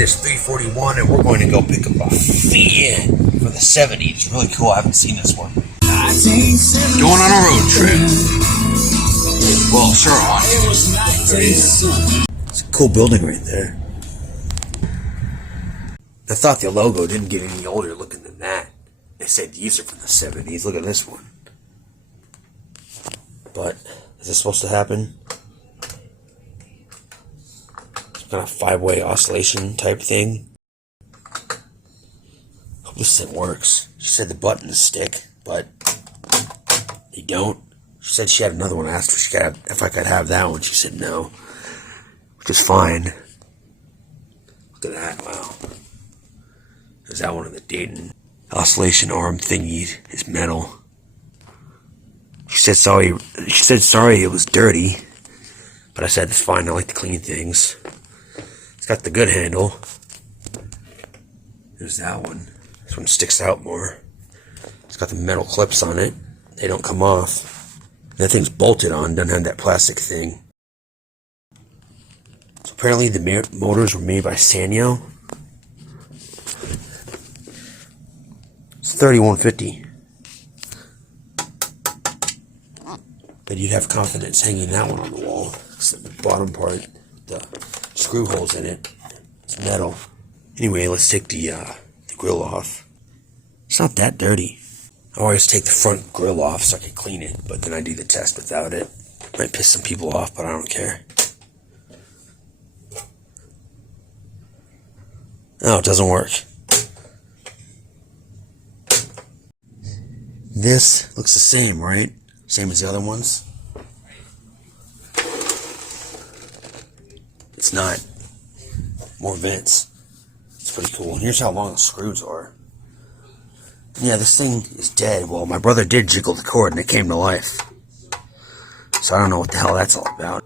is 3:41 and we're going to go pick up a Fiat for the 70s. It's really cool. I haven't seen this one. Going on a road trip. Well, sure on. It's a cool building right there. I thought the logo didn't get any older looking than that. They said these are from the 70s. Look at this one. But is this supposed to happen? It's kind of a 5-way oscillation type thing. Hope this thing works. She said the buttons stick, but they don't. She said she had another one. I asked if I could have that one. She said no, which is fine. Look at that! Wow. There's that one in the Dayton. Oscillation arm thingy is metal. She said sorry. She said sorry it was dirty, but I said it's fine. I like to clean things. It's got the good handle. There's that one. This one sticks out more. It's got the metal clips on it. They don't come off. That thing's bolted on. Doesn't have that plastic thing. So apparently the motors were made by Sanyo. It's 3150. But you'd have confidence hanging that one on the wall. Except the bottom part, the screw holes in it, it's metal. Anyway, let's take the grill off. It's not that dirty. I always take the front grill off so I can clean it, but then I do the test without it. Might piss some people off, but I don't care. No, it doesn't work. This looks the same, right? Same as the other ones. It's not. More vents. It's pretty cool. And here's how long the screws are. Yeah, this thing is dead. Well, my brother did jiggle the cord and it came to life. So I don't know what the hell that's all about.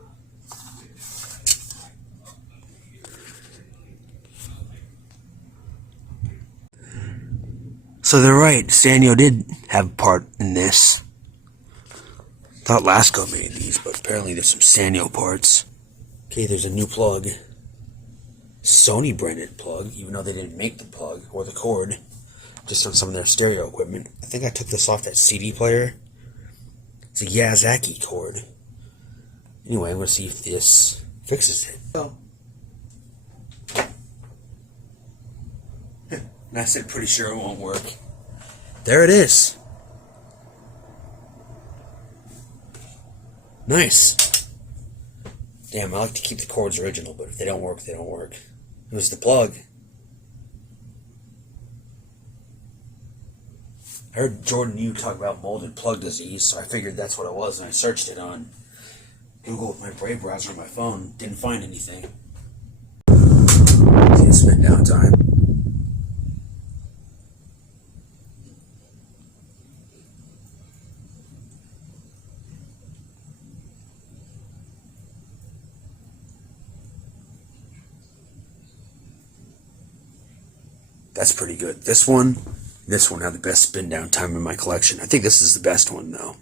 So they're right. Sanyo did have a part in this. Thought Lasko made these, but apparently there's some Sanyo parts. Okay, there's a new plug. Sony branded plug, even though they didn't make the plug or the cord. Just on some of their stereo equipment. I think I took this off that CD player. It's a Yazaki cord. Anyway, I'm going to see if this fixes it. Oh. And I said pretty sure it won't work. There it is. Nice. Damn, I like to keep the cords original, but if they don't work, they don't work. It was the plug. I heard Jordan Yu talk about molded plug disease, so I figured that's what it was, and I searched it on Google with my Brave browser on my phone. Didn't find anything. Can't spend downtime. That's pretty good. This one have the best spin down time in my collection. I think this is the best one though.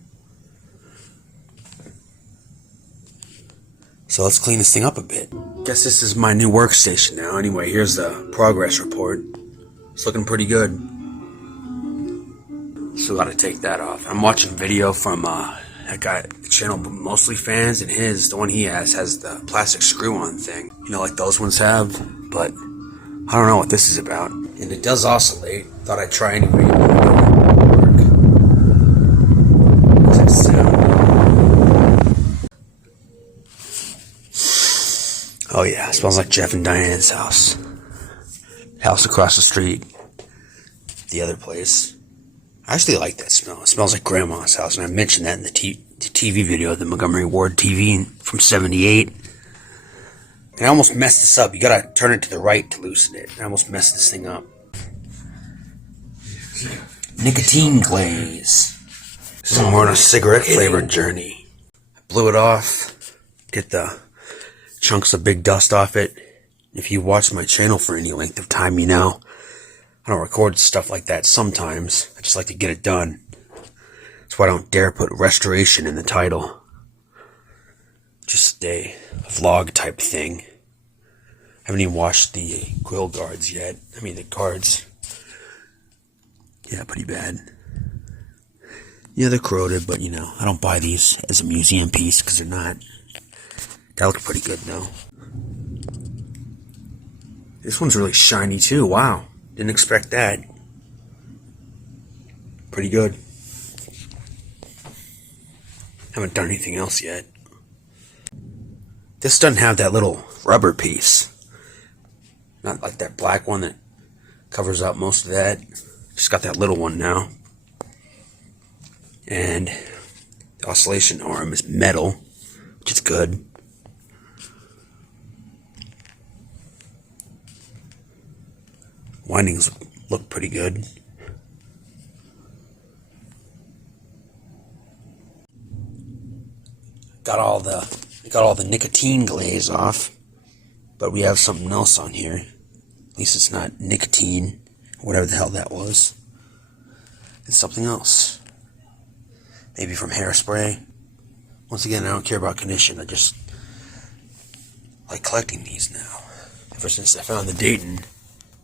So let's clean this thing up a bit. Guess this is my new workstation now. Anyway, here's the progress report. It's looking pretty good. So gotta take that off. I'm watching video from that guy, the channel Mostly Fans, and the one he has the plastic screw-on thing. You know, like those ones have, but I don't know what this is about. And it does oscillate. Thought I'd try anyway. Oh yeah, it smells like Jeff and Diane's house. House across the street. The other place. I actually like that smell. It smells like Grandma's house, and I mentioned that in the TV video, the Montgomery Ward TV from '78. And I almost messed this up. You gotta turn it to the right to loosen it. I almost messed this thing up. Nicotine glaze. This is more on a cigarette flavored journey. I blew it off. Get the chunks of big dust off it. If you watch my channel for any length of time, you know I don't record stuff like that sometimes. I just like to get it done. That's why I don't dare put restoration in the title. Just a vlog type thing. I haven't even watched the quill guards yet. I mean, the cards. Yeah, pretty bad. Yeah, they're corroded, but I don't buy these as a museum piece because they're not. That looks pretty good though. This one's really shiny too. Wow. Didn't expect that. Pretty good. Haven't done anything else yet. This doesn't have that little rubber piece. Not like that black one that covers up most of that. Just got that little one now. And the oscillation arm is metal, which is good. Windings look pretty good. Got all the nicotine glaze off, but we have something else on here. At least it's not nicotine, whatever the hell that was. It's something else. Maybe from hairspray. Once again, I don't care about condition. I just like collecting these now. Ever since I found the Dayton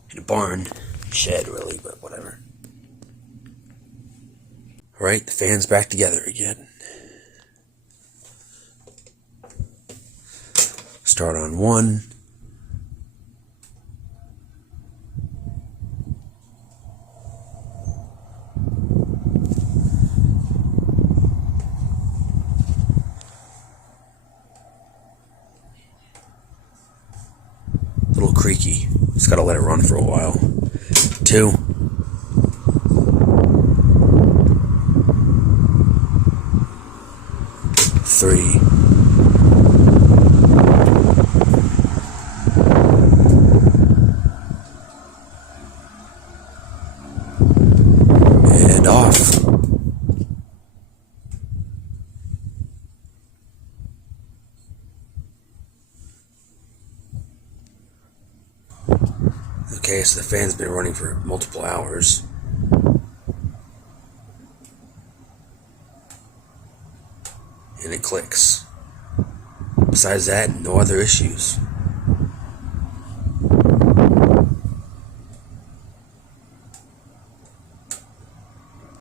in a barn shed, really, but whatever. Alright, the fan's back together again. Start on 1. A little creaky. Just gotta let it run for a while. 2. 3. And off. Okay, so the fan's been running for multiple hours. And it clicks. Besides that, no other issues.